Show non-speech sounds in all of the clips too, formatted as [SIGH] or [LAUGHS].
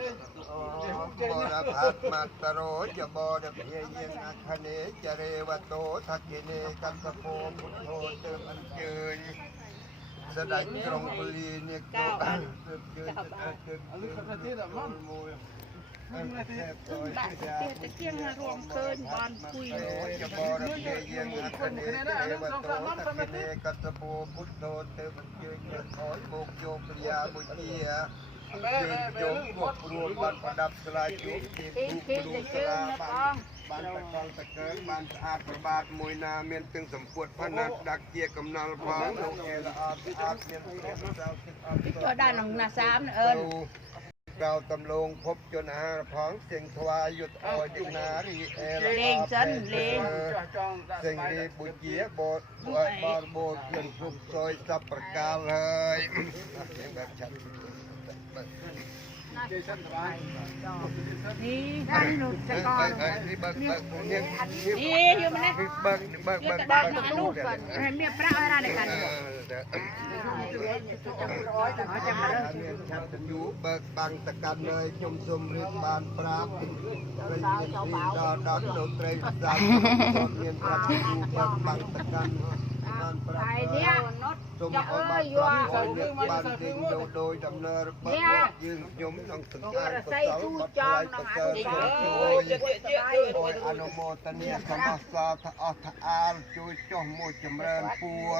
នេះអូបរាភតមតរោចបរភិញ្ញាខនេចរេវតោថាគិនេកន្តពោពុទ្ធោទើមិនជឿញសដាច់ក្រុងពលីនេះទៅខាងទៅជឿទៅទៅអលិខតទេដល់មកមួយបានទៀតទៀតទៀតទៀងរួមឃើញបានគួយបរិយាយើងគ្នានេះគាត់ទៅពុទ្ធទៅជឿជឿអោយមកជួបព្រះមួយទៀតមែនមែនយើងគាត់ព្រួយបានប្រដាប់ស្លាយទីទីទីទីជើងបងបានតកល់តកើបានស្អាតប្របាទមួយណាមានទឹងសម្ពួតផណាត់ដាក់ជាកំណល់ផងលោកគេល្អស្អាតមានព្រះសាវគិតអត់ទៅដល់ដល់ណាសាមអឺនដល់តំលងភពជនអារផងសៀងថ្លាយុទ្ធអោយណារីអេលេងចិនលេងចង់ចង់ដាក់ស្បាយបុជាបោតបោតបោតជនភពជយសប្រកាលហើយបែបឆាត់នេះដៃនោះចកនោះនេះបើកបើកនេះយឺមណាបើកបើកបើកបើកនោះគាត់មានប្រាក់ឲ្យរ៉ានេះគាត់ចាំបើកបាំងតកាន់ហើយខ្ញុំសូមរៀបបាន ប្រាប់ដល់ដល់លោកត្រីសាស្ត្រមានប្រាប់បាំងតកាន់បានបសូមអរគុណយោសាភិមុខដោយដំណើររបស់យើងខ្ញុំសង្ឃឹមថាសីជួចចង់នឹងអាចជួយជាជាអនុមោទនាសម្បស្សថាអស់ថាអានជួយចុះមួយចម្រើនពួរ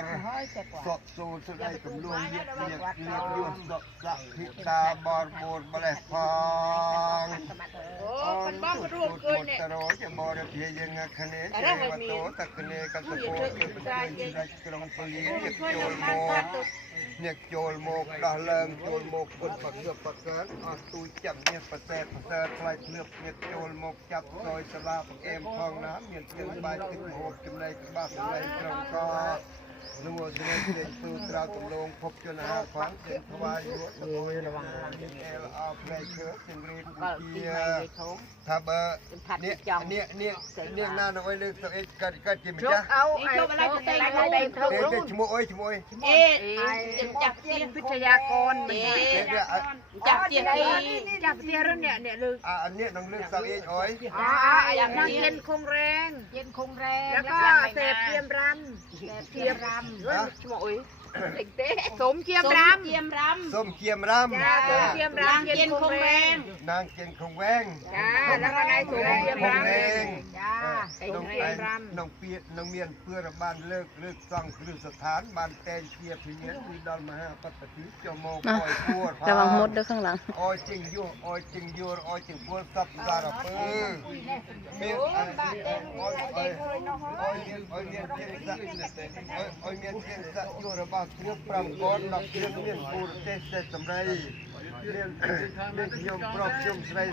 សុខសួរសេចក្តីកំលួងយកគ្នាយោសុខសាភិតាបរមូលបលេះផងអូមិនបងរួមគឺនេះរយមរភីយើងគ្នាជាវត្តតគ្នាកសិករជាប្រជាជាតិក្រុងពលីជាជួយមកងញាក់ចូលមកដោះឡើងចូលមកពុតបកៀបបកើអស់ទួយចាំមានប្រសើរប្រសើរខ្លាច់ធ្លាប់ញាក់ចូលមកចាប់ដោយសាលាប្រកែមផងណាមានជាងបាយទឹកហូបចំណីច្បាស់ចំណីត្រង់កលួចលេងទូត្រាតំលងភពជលហាផងជាថ្វាយយោទៅរវាងរវាងោផ្លែឈើជំរាបពីថាបើនេះនេះនេះនេះណានៅលើទៅកាត់កាត់ជាម្ចាស់អូឯងចូលបន្លាយទៅទៅទៅទៅឈ្មោះអីឈ្មោះអីអេអាយជាម្ចាស់ទៀនវិទ្យាករមិនទេម្ចាស់ទៀនអីម្ចាស់ទៀនរឿងនេះនេះលើអានេះនឹងលើសាវិញអើយអាអាអាយ៉ាងនេះហិនខុងរែងហិនខុងរែងហើយក៏សេពទៀនរាំសេពទៀនរាំឈ្មោះអីส้มเคียมรำส้มเคียมรำส้มเคียมรำส้มเคียมรำเย็นคงแรงណាងគៀងខុងវែងចាដល់ថ្ងៃជួបខុងវែងចាខុងវែងក្នុងពាក្យនឹងមានពឿរបានលើកឬសង់គ្រឹះស្ថានបានតែងជាភារគឺដល់មហាបតតិចូលមកអោយគួរផងតាមមុតទៅខាងឡើងអោយជិងយោអោយជិងយោអោយជិងពួរសពសារពើមានអោយអោយអោយអោយមានអោយមានសាក់នេះអោយមានសាក់យោរបស់គ្រឹះ5កូន10គ្រឹះមានពួរទេសសម្រាប់ Ben [LAUGHS] yapacağım [LAUGHS] [LAUGHS]